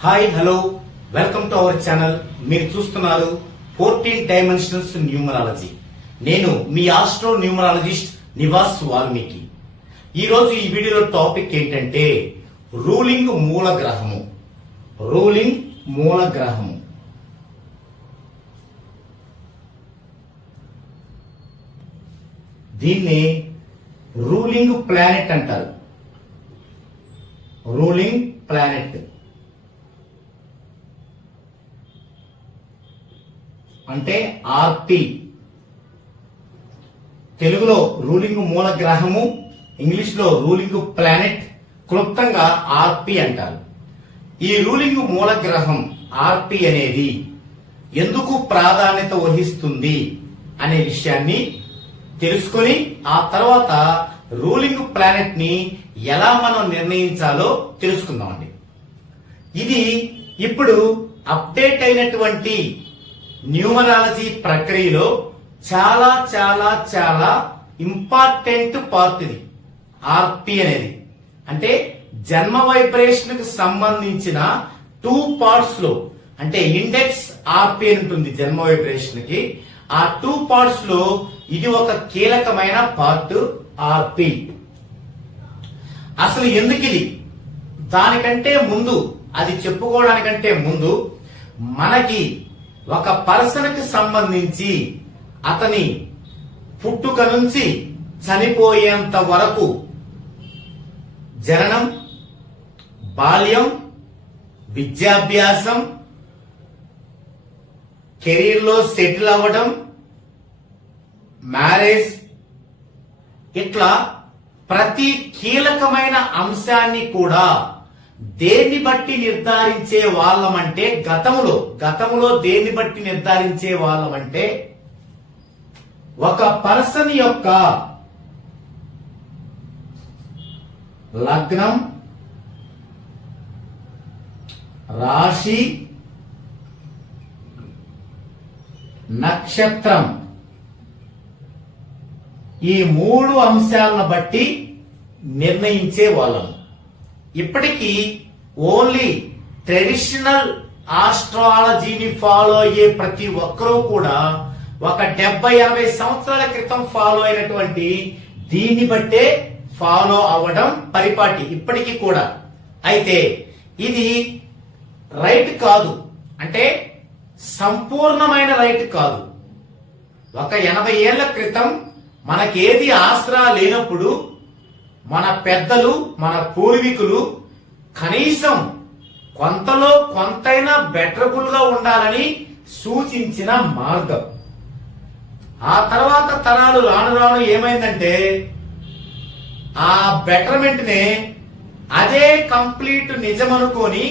Hi hello welcome to our channel. మీరు చూస్తున్నారు 14 dimensionals numerology. నేను మీ ఆస్ట్రో న్యూమరాలజిస్ట్ నివాస్ వాల్మీకి. ఈ రోజు ఈ వీడియోలో టాపిక్ ఏంటంటే రూలింగ్ మూల గ్రహము. రూలింగ్ మూల గ్రహము దీన్ని రూలింగ్ ప్లానెట్ అంటారు. రూలింగ్ ప్లానెట్ అంటే ఆర్పి. తెలుగులో రూలింగ్ మూల గ్రహము, ఇంగ్లీష్ లో రూలింగ్ ప్లానెట్, క్లుప్తంగా ఆర్పి అంటారు. ఈ రూలింగ్ మూల గ్రహం ఆర్పి అనేది ఎందుకు ప్రాధాన్యత వహిస్తుంది అనే విషయాన్ని తెలుసుకొని ఆ తర్వాత రూలింగ్ ప్లానెట్ ని ఎలా మనం నిర్ణయించాలో తెలుసుకుందామండి. ఇది ఇప్పుడు అప్డేట్ అయినటువంటి న్యూమరాలజీ ప్రక్రియలో చాలా చాలా చాలా ఇంపార్టెంట్ పార్ట్ ఇది. ఆర్పి అనేది అంటే జన్మ వైబ్రేషన్ కు సంబంధించిన 2 పార్ట్స్ లో, అంటే ఇండెక్స్ ఆర్పి అని ఉంటుంది జన్మ వైబ్రేషన్ కి. ఆ 2 పార్ట్స్ లో ఇది ఒక కీలకమైన పార్ట్ ఆర్పి. అసలు ఎందుకు ఇది? దానికంటే ముందు, అది చెప్పుకోవడానికంటే ముందు మనకి ఒక పర్సన్ కి సంబంధించి అతని పుట్టుక నుంచి చనిపోయేంత వరకు జననం, బాల్యం, విద్యాభ్యాసం, కెరీర్ లో సెటిల్ అవ్వడం, మ్యారేజ్, ఇట్లా ప్రతి కీలకమైన అంశాన్ని కూడా దేన్ని బట్టి నిర్ధారించే వాళ్ళమంటే గతంలో దేన్ని బట్టి నిర్ధారించే వాళ్ళమంటే ఒక పర్సన్ యొక్క లగ్నం, రాశి, నక్షత్రం, ఈ 3 అంశాలను బట్టి నిర్ణయించే వాళ్ళం. ఇప్పటికీ ఓన్లీ ట్రెడిషనల్ ఆస్ట్రాలజీని ఫాలో అయ్యే ప్రతి ఒక్కరూ కూడా ఒక 70-80 సంవత్సరాల క్రితం ఫాలో అయినటువంటి దీన్ని బట్టే ఫాలో అవ్వడం పరిపాటి ఇప్పటికీ కూడా. అయితే ఇది రైట్ కాదు, అంటే సంపూర్ణమైన రైట్ కాదు. ఒక 80 ఏళ్ల క్రితం మనకేది ఆసరా లేనప్పుడు మన పెద్దలు, మన పూర్వీకులు కనీసం కొంతలో కొంతైనా బెటరబుల్ గా ఉండాలని సూచించిన మార్గం. ఆ తర్వాత తరాలు రాను రాను ఏమైందంటే ఆ బెటర్మెంట్ నే అదే కంప్లీట్ నిజమనుకొని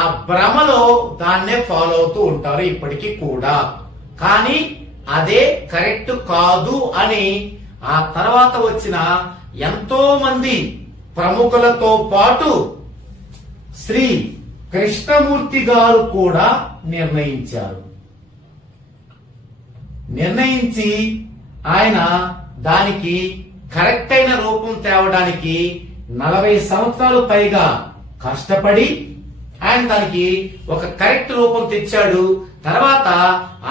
ఆ భ్రమలో దాన్నే ఫాలో అవుతూ ఉంటారు ఇప్పటికీ కూడా. కానీ అదే కరెక్ట్ కాదు అని ఆ తర్వాత వచ్చిన ఎంతో మంది ప్రముఖులతో పాటు శ్రీ కృష్ణమూర్తి గారు కూడా నిర్ణయించి ఆయన దానికి కరెక్ట్ అయిన రూపం తేవడానికి 40 సంవత్సరాలు పైగా కష్టపడి ఆయన దానికి ఒక కరెక్ట్ రూపం తెచ్చాడు. తర్వాత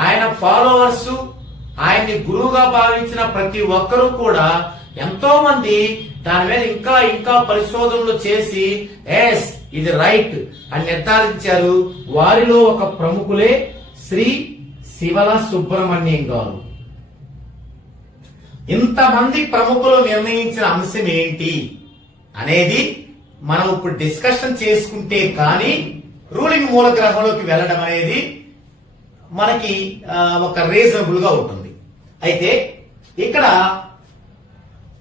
ఆయన ఫాలోవర్స్, ఆయన్ని గురువుగా భావించిన ప్రతి ఒక్కరూ కూడా ఎంతో మంది దాని మీద ఇంకా ఇంకా పరిశోధనలు చేసి ఎస్ ఇది రైట్ అని నిర్ధారించారు. వారిలో ఒక ప్రముఖులే శ్రీ శివల సుబ్రహ్మణ్యం గారు. ఇంతమంది ప్రముఖులు నిర్ణయించిన అంశం ఏంటి అనేది మనం ఇప్పుడు డిస్కషన్ చేసుకుంటే కానీ రూలింగ్ మూల గ్రహంలోకి వెళ్ళడం అనేది మనకి ఒక రీజనబుల్ గా ఉంటుంది. అయితే ఇక్కడ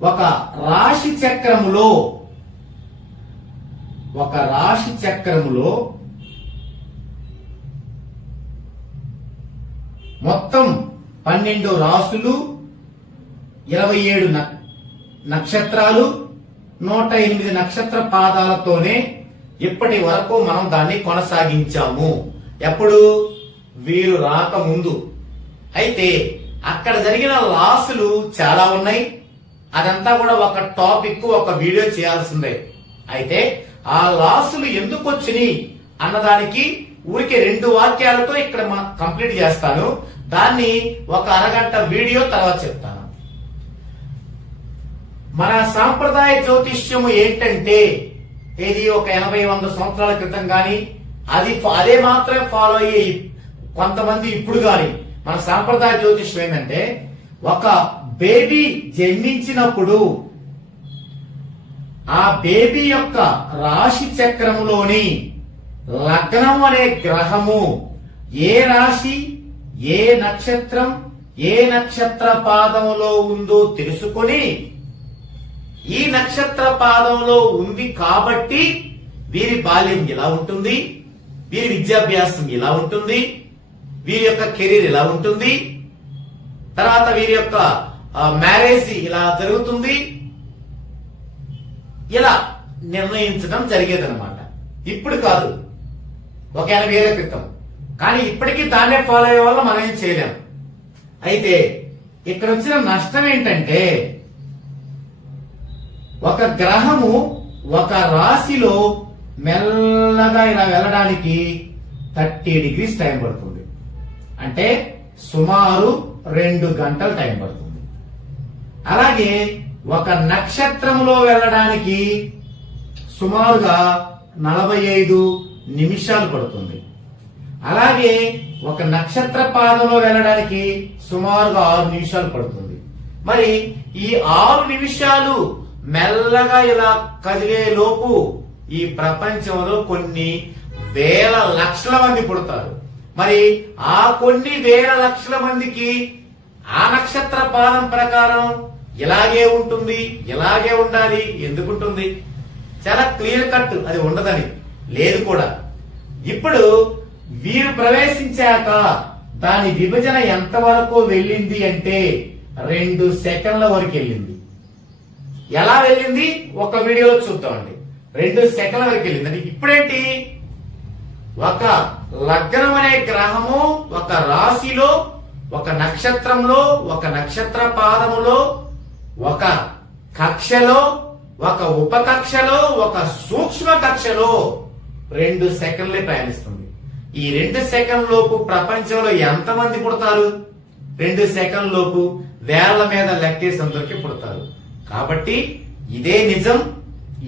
ఒక రాశి చక్రములో మొత్తం 12 రాసులు, 27 నక్షత్రాలు, 108 నక్షత్ర పాదాలతోనే ఇప్పటి వరకు మనం దాన్ని కొనసాగించాము. ఎప్పుడు? వీరు రాకముందు. అయితే అక్కడ జరిగిన లాసులు చాలా ఉన్నాయి. అదంతా కూడా ఒక టాపిక్, ఒక వీడియో చేయాల్సిందే. అయితే ఆ లాసులు ఎందుకు వచ్చినాయి అన్నదానికి ఊరికి 2 వాక్యాలతో ఇక్కడ కంప్లీట్ చేస్తాను. దాన్ని ఒక అరగంట వీడియో తర్వాత చెప్తాను. మన సాంప్రదాయ జ్యోతిష్యము ఏంటంటే ఇది ఒక 80-100 సంవత్సరాల క్రితం గాని అదే మాత్రమే ఫాలో అయ్యే కొంతమంది ఇప్పుడు గాని మన సాంప్రదాయ జ్యోతిష్యం ఏంటంటే ఒక బేబీ జన్మించినప్పుడు ఆ బేబీ యొక్క రాశి చక్రములోని లగ్నం అనే గ్రహము ఏ రాశి ఏ నక్షత్రం ఏ నక్షత్ర పాదములో ఉందో తెలుసుకొని ఈ నక్షత్ర పాదంలో ఉంది కాబట్టి వీరి బాల్యం ఎలా ఉంటుంది, వీరి విద్యాభ్యాసం ఎలా ఉంటుంది, వీరి యొక్క కెరీర్ ఎలా ఉంటుంది, తర్వాత వీరి యొక్క మ్యారేజ్ ఇలా జరుగుతుంది, ఇలా నిర్ణయించడం జరిగేదన్నమాట. ఇప్పుడు కాదు, ఒక 80 ఏళ్ల క్రితం. కానీ ఇప్పటికీ దాన్నే ఫాలో అయ్యే వల్ల మనం ఏం చేయలేం. అయితే ఇక్కడ వచ్చిన నష్టం ఏంటంటే ఒక గ్రహము ఒక రాశిలో మెల్లగా ఇలా వెళ్ళడానికి 30 degrees టైం పడుతుంది. అంటే సుమారు 2 గంటలు టైం పడుతుంది. అలాగే ఒక నక్షత్రంలో వెళ్ళడానికి సుమారుగా 45 నిమిషాలు పడుతుంది. అలాగే ఒక నక్షత్ర పాదంలో వెళ్ళడానికి సుమారుగా 6 నిమిషాలు పడుతుంది. మరి ఈ 6 నిమిషాలు మెల్లగా ఇలా కదిలే లోపు ఈ ప్రపంచంలో కొన్ని వేల లక్షల మంది పుడతారు. మరి ఆ కొన్ని వేల లక్షల మందికి ఆ నక్షత్ర పాదం ప్రకారం ఇలాగే ఉంటుంది, ఇలాగే ఉండాలి. ఎందుకుంటుంది? చాలా క్లియర్ కట్ అది ఉండదని లేదు కూడా. ఇప్పుడు వీరు ప్రవేశించాక దాని విభజన ఎంతవరకు వెళ్ళింది అంటే 2 సెకండ్ల వరకు వెళ్ళింది. ఎలా వెళ్ళింది ఒక వీడియోలో చూద్దామండి. 2 సెకండ్ల వరకు వెళ్ళింది. అంటే ఇప్పుడేంటి, ఒక లగ్నం అనే గ్రహము ఒక రాశిలో ఒక నక్షత్రంలో ఒక నక్షత్ర పాదములో ఒక కక్షలో ఒక ఉపకక్షలో ఒక సూక్ష్మ కక్షలో 2 సెకండ్లే ప్రయాణిస్తుంది. ఈ 2 సెకండ్ల లోపు ప్రపంచంలో ఎంతమంది పుడతారు? 2 సెకండ్ల లోపు వేళ్ల మీద లెక్కేసి అందరికి పుడతారు. కాబట్టి ఇదే నిజం,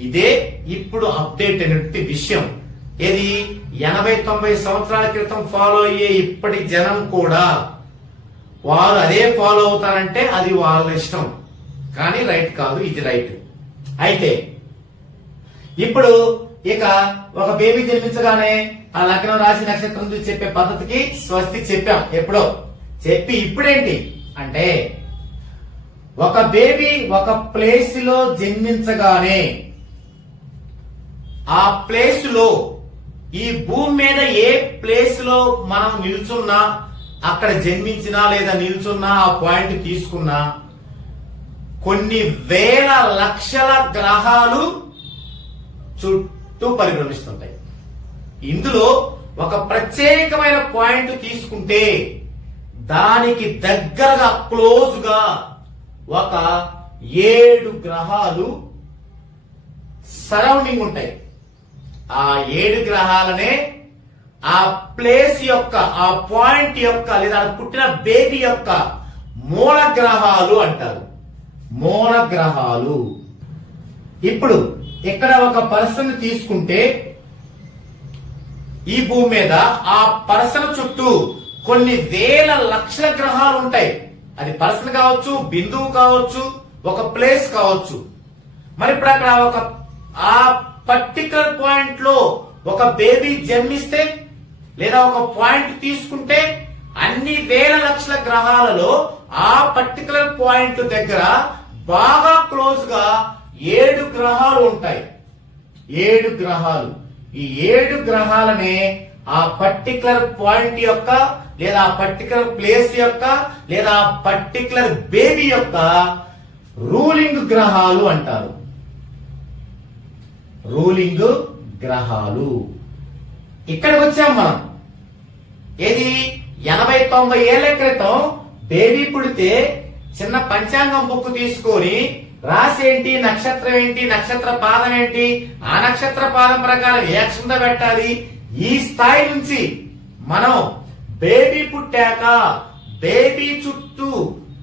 ఇదే ఇప్పుడు అప్డేట్ అయినటువంటి విషయం. ఇది 80-90 సంవత్సరాల క్రితం ఫాలో అయ్యే ఇప్పటి జనం కూడా వారు అదే ఫాలో అవుతారంటే అది వాళ్ళ ఇష్టం, కానీ రైట్ కాదు, ఇది రైట్. అయితే ఇప్పుడు ఇక ఒక బేబీ జన్మించగానే ఆ లగ్నం రాశి నక్షత్రం చూసి చెప్పే పద్ధతికి స్వస్తి చెప్పాం ఎప్పుడో. చెప్పి ఇప్పుడేంటి అంటే ఒక బేబీ ఒక ప్లేస్ లో జన్మించగానే ఆ ప్లేస్ లో ఈ భూమి మీద ఏ ప్లేస్ లో మనం నిల్చున్నా, అక్కడ జన్మించినా లేదా నిల్చున్నా ఆ పాయింట్ తీసుకున్నా కొన్ని వేల లక్షల గ్రహాలు చుట్టూ పరిభ్రమిస్తుంటాయి. ఇందులో ఒక ప్రత్యేకమైన పాయింట్ తీసుకుంటే దానికి దగ్గరగా క్లోజ్ గా ఒక 7 గ్రహాలు సరౌండింగ్ ఉంటాయి. ఆ 7 గ్రహాలనే ఆ ప్లేస్ యొక్క ఆ పాయింట్ యొక్క లేదా పుట్టిన బేబీ యొక్క మూల గ్రహాలు అంటారు. మూల గ్రహాలు. ఇప్పుడు ఇక్కడ ఒక పర్సన్ తీసుకుంటే ఈ భూమి మీద ఆ పర్సన్ చుట్టూ కొన్ని వేల లక్షల గ్రహాలు ఉంటాయి. అది పర్సన్ కావచ్చు, బిందువు కావచ్చు, ఒక ప్లేస్ కావచ్చు. మరి ఇప్పుడు అక్కడ ఒక ఆ పర్టికులర్ పాయింట్ లో ఒక బేబీ జన్మిస్తే లేదా ఒక పాయింట్ తీసుకుంటే అన్ని వేల లక్షల గ్రహాలలో ఆ పర్టికులర్ పాయింట్ దగ్గర బాగా క్లోజ్ గా 7 గ్రహాలు ఉంటాయి. 7 గ్రహాలు. ఈ 7 గ్రహాలనే ఆ పర్టికులర్ పాయింట్ యొక్క లేదా ఆ పర్టికులర్ ప్లేస్ యొక్క లేదా ఆ పర్టికులర్ బేబీ యొక్క రూలింగ్ గ్రహాలు అంటారు. రూలింగ్ గ్రహాలు. ఇక్కడికి వచ్చాం మనం. ఏది 80-90 ఏళ్ల క్రితం బేబీ పుడితే చిన్న పంచాంగం బుక్ తీసుకొని రాశి ఏంటి, నక్షత్రం ఏంటి, నక్షత్ర పాదం ఏంటి, ఆ నక్షత్ర పాదం ప్రకారం ఏ అక్షంత పెట్టాలి, ఈ స్థాయి నుంచి మనం బేబీ పుట్టాక బేబీ చుట్టూ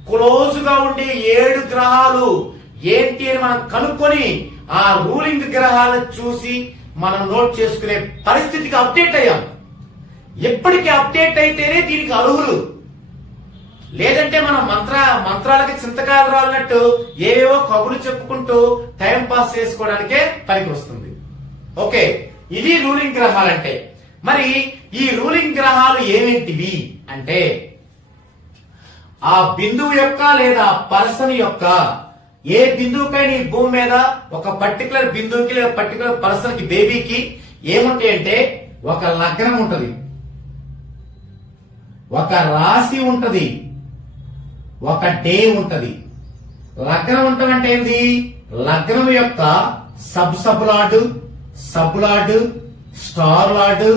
క్లోజ్ గా ఉండే 7 గ్రహాలు ఏంటి అని మనం కనుక్కొని ఆ రూలింగ్ గ్రహాలను చూసి మనం నోట్ చేసుకునే పరిస్థితికి అప్డేట్ అయ్యాం. ఎప్పటికీ అప్డేట్ అయితేనే దీనికి అర్హులు. లేదంటే మనం మంత్రాలకి చింతకాయలు రాలినట్టు ఏవేవో కబుర్లు చెప్పుకుంటూ టైం పాస్ చేసుకోవడానికే పనికి వస్తుంది. ఓకే, ఇది రూలింగ్ గ్రహాలంటే. మరి ఈ రూలింగ్ గ్రహాలు ఏమేంటివి అంటే, ఆ బిందువు యొక్క లేదా పర్సన్ యొక్క, ఏ బిందువుకైనా ఈ భూమి మీద ఒక పర్టికులర్ బిందువుకి లేదా పర్టికులర్ పర్సన్ కి, బేబీకి ఏముంటాయి అంటే, ఒక లగ్నం ఉంటది, ఒక రాశి ఉంటది, ఒక డే ఉంటది. లగ్నం ఉంటదంటే ఏంది, లగ్నం యొక్క sub lord, sub lord, star lord,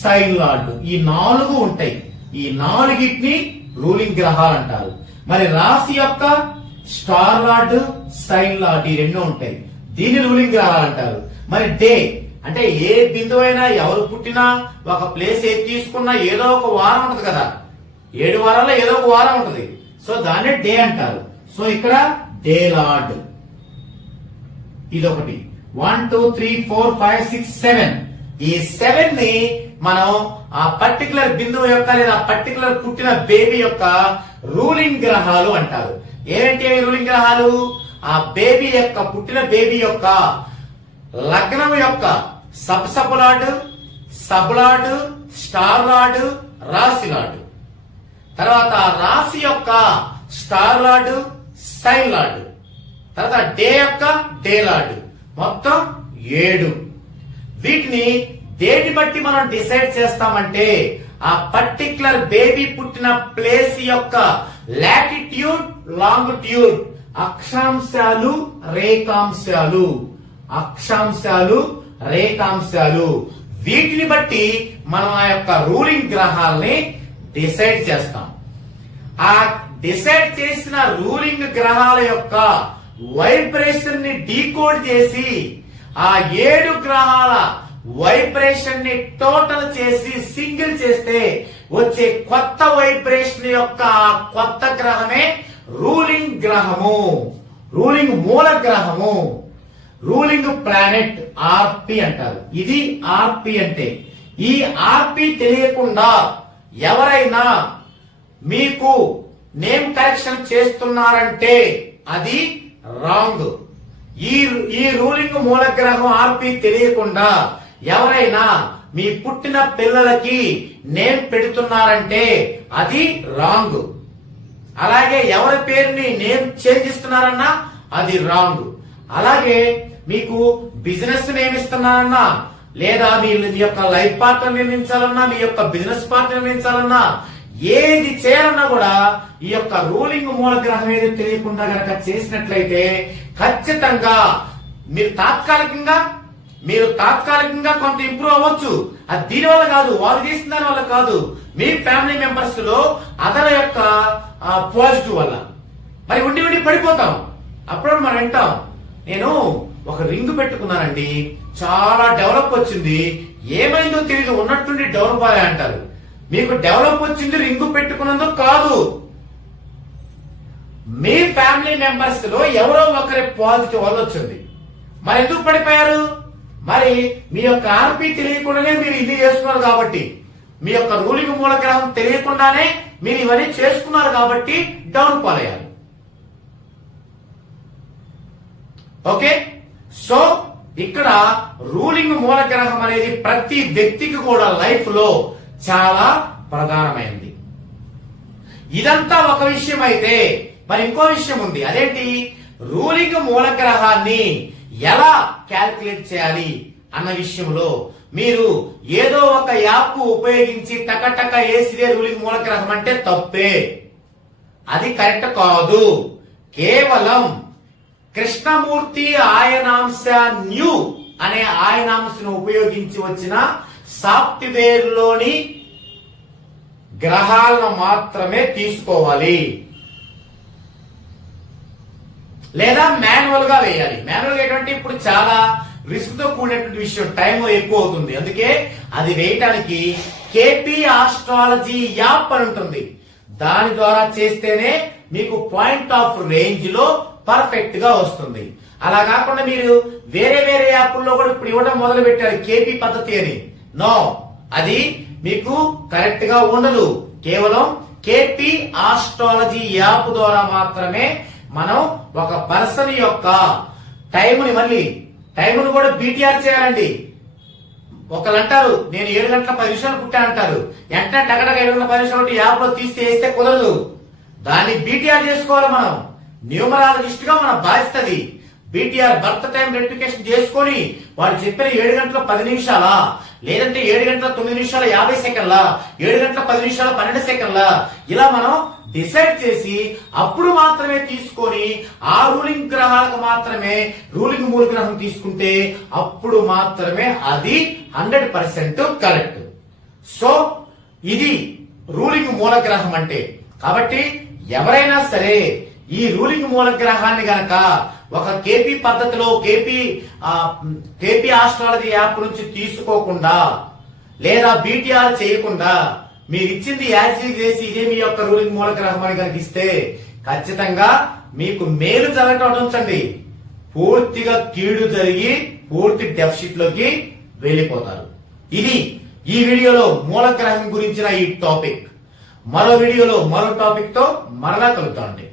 sign lord, ఈ 4 ఉంటాయి. ఈ 4గిటిని రూలింగ్ గ్రహాలు అంటారు. మరి రాశి యొక్క స్టార్ లార్డ్, సైన్ లార్డ్, ఈ 2 ఉంటాయి. దీన్ని రూలింగ్ గ్రహాలు అంటారు. మరి డే అంటే ఏ బిందువు అయినా, ఎవరు పుట్టినా, ఒక ప్లేస్ ఏది తీసుకున్నా ఏదో ఒక వారం ఉంటది కదా, 7 వారాల్లో ఏదో ఒక వారం ఉంటది. సో దాన్ని డే అంటారు. సో ఇక్కడ డే లార్డ్ ఇదొకటి. 1 2 3 4 5 6 7, ఈ 7 ని మనం ఆ పర్టికులర్ బిందువు యొక్క లేదా పర్టికులర్ పుట్టిన బేబీ యొక్క రూలింగ్ గ్రహాలు అంటారు. ఏంటి రూలింగ్ గ్రహాలు? ఆ బేబీ యొక్క, పుట్టిన బేబీ యొక్క లగ్నం యొక్క sub lord, sub lord, star lord, రాశి లార్డ్. తర్వాత రాశి యొక్క స్టార్ లార్డ్, సైన్ లార్డ్. తర్వాత డే యొక్క డే లార్డ్. మొత్తం 7. వీటిని దేని బట్టి మనం డిసైడ్ చేస్తామంటే, ఆ పర్టికులర్ బేబీ పుట్టిన ప్లేస్ యొక్క లాటిట్యూడ్, లాంగిట్యూడ్, అక్షాంశాలు, రేఖాంశాలు, అక్షాంశాలు, రేఖాంశాలు, వీటిని బట్టి మనం ఆ యొక్క రూలింగ్ గ్రహాలని డిసైడ్ చేస్తాం. ఆ డిసైడ్ చేసిన రూలింగ్ గ్రహాల యొక్క వైబ్రేషన్ ని డీకోడ్ చేసి ఆ 7 గ్రహాల వైబ్రేషన్ ని టోటల్ చేసి సింగిల్ చేస్తే వచ్చే కొత్త వైబ్రేషన్ యొక్క కొత్త గ్రహమే రూలింగ్ గ్రహము, రూలింగ్ మూల గ్రహము, రూలింగ్ ప్లానెట్ ఆర్పి అంటారు. ఇది ఆర్పి అంటే. ఈ ఆర్పి తెలియకుండా ఎవరైనా మీకు నేమ్ కరెక్షన్ చేస్తున్నారంటే అది రాంగ్. ఈ రూలింగ్ మూల గ్రహం ఆర్పి తెలియకుండా ఎవరైనా మీ పుట్టిన పిల్లలకి నేమ్ పెడుతున్నారంటే అది రాంగ్. అలాగే ఎవరి పేరుని నేమ్ చేంజ్ ఇస్తున్నారన్నా అది రాంగ్. అలాగే మీకు బిజినెస్ నేమ్ ఇస్తున్నారన్నా, లేదా మీ యొక్క లైఫ్ పార్ట్నర్ నిర్మించాలన్నా, మీ యొక్క బిజినెస్ పార్ట్నర్ నిర్మించాలన్నా, ఏది చేయాలన్నా కూడా ఈ యొక్క రూలింగ్ మూల గ్రహం ఏది తెలియకుండా గనక చేసినట్లయితే ఖచ్చితంగా మీరు తాత్కాలికంగా కొంత ఇంప్రూవ్ అవ్వచ్చు. అది దీని వల్ల కాదు, వాళ్ళు చేసిన దాని వల్ల కాదు, మీ ఫ్యామిలీ మెంబర్స్ లో అతని యొక్క పాజిటివ్ వల్ల. మరి ఉండి పడిపోతాం. అప్పుడు మనం వింటాం, నేను ఒక రింగ్ పెట్టుకున్నానండి, చాలా డెవలప్ వచ్చింది, ఏమైందో తెలియదు, ఉన్నట్టుండి డెవలప్ అయ్యా అంటారు. మీకు డెవలప్ వచ్చింది రింగు పెట్టుకున్నందుకు కాదు, మీ ఫ్యామిలీ మెంబర్స్ లో ఎవరో ఒకరి పాజిటివ్ వల్ల వచ్చింది. మరి ఎందుకు పడిపోయారు? మరి మీ యొక్క ఆర్పి తెలియకుండానే మీరు ఇది చేసుకున్నారు కాబట్టి, మీ యొక్క రూలింగ్ మూల గ్రహం తెలియకుండానే మీరు ఇవన్నీ చేసుకున్నారు కాబట్టి డౌన్ ఫాల్ అయ్యారు. ఓకే, సో ఇక్కడ రూలింగ్ మూల గ్రహం అనేది ప్రతి వ్యక్తికి కూడా లైఫ్ లో చాలా ప్రధానమైంది. ఇదంతా ఒక విషయం అయితే, మరి ఇంకో విషయం ఉంది. అదేంటి? రూలింగ్ మూల గ్రహాన్ని ఎలా క్యాల్కులేట్ చేయాలి అన్న విషయంలో మీరు ఏదో ఒక యాప్ ఉపయోగించి టకటక వేసిదే రూలింగ్ మూల గ్రహం అంటే తప్పే, అది కరెక్ట్ కాదు. కేవలం కృష్ణమూర్తి ఆయనాంశ న్యూ అనే ఆయనాంశను ఉపయోగించి వచ్చిన సాఫ్ట్వేర్ లోని గ్రహాలను మాత్రమే తీసుకోవాలి. లేదా మాన్యువల్ గా వేయాలి. మాన్యువల్ గా ఏంటంటే ఇప్పుడు చాలా రిస్క్ తో కూడినటువంటి విషయం, టైం ఎక్కువ అవుతుంది. అందుకే అది వేయటానికి కేపీ ఆస్ట్రాలజీ యాప్ అని ఉంటుంది. దాని ద్వారా చేస్తేనే మీకు పాయింట్ ఆఫ్ రేంజ్ లో పర్ఫెక్ట్ గా వస్తుంది. అలా కాకుండా మీరు వేరే వేరే యాప్ల్లో కూడా ఇప్పుడు ఇవ్వడం మొదలు పెట్టారు కేపీ పద్ధతి అని. నో, అది మీకు కరెక్ట్ గా ఉండదు. కేవలం కేపీ ఆస్ట్రాలజీ యాప్ ద్వారా మాత్రమే మనం ఒక పర్సన్ యొక్క టైముని కూడా బీటీఆర్ చేయాలండి. ఒకళ్ళు అంటారు నేను 7 గంటల 10 నిమిషాలు పుట్టా అంటారు. వెంటనే టగటగ 7 గంటల 10 నిమిషాలు యాప్ లో తీస్తే వేస్తే కుదరదు. దాన్ని బీటీఆర్ చేసుకోవాలి. మనం న్యూమరాలజిస్ట్ గా మన బాధ్యతది. బీటీఆర్ బర్త్ టైం రెక్టిఫికేషన్ చేసుకొని వాడు చెప్పిన 7 గంటల 10 నిమిషాలా, లేదంటే 7 గంటల 9 నిమిషాల 50 సెకండ్లా, 7 గంటల 10 నిమిషాల 12 సెకండ్లా, ఇలా మనం డిసైడ్ చేసి అప్పుడు మాత్రమే తీసుకొని ఆ రూలింగ్ గ్రహాలకు మాత్రమే రూలింగ్ మూల గ్రహం తీసుకుంటే అప్పుడు మాత్రమే అది 100% కరెక్ట్. సో ఇది రూలింగ్ మూల గ్రహం అంటే. కాబట్టి ఎవరైనా సరే ఈ రూలింగ్ మూల గ్రహాన్ని గనక ఒక కేపీ పద్ధతిలో కేపీ ఆస్ట్రాలజీ యాప్ నుంచి తీసుకోకుండా లేదా బీటీఆర్ చేయకుండా మీరు ఇచ్చింది యాక్సిడ్ చేసి ఇదే మీ యొక్క రూలింగ్ మూల గ్రహం అని కనుక ఇస్తే ఖచ్చితంగా మీకు మేలు జరగటం ఉంచండి, పూర్తిగా కీడు జరిగి పూర్తి డెఫిసిట్ లోకి వెళ్ళిపోతారు. ఇది ఈ వీడియోలో మూల గ్రహం గురించిన ఈ టాపిక్. మరో వీడియోలో మరో టాపిక్ తో మరలా కలుగుతామండి.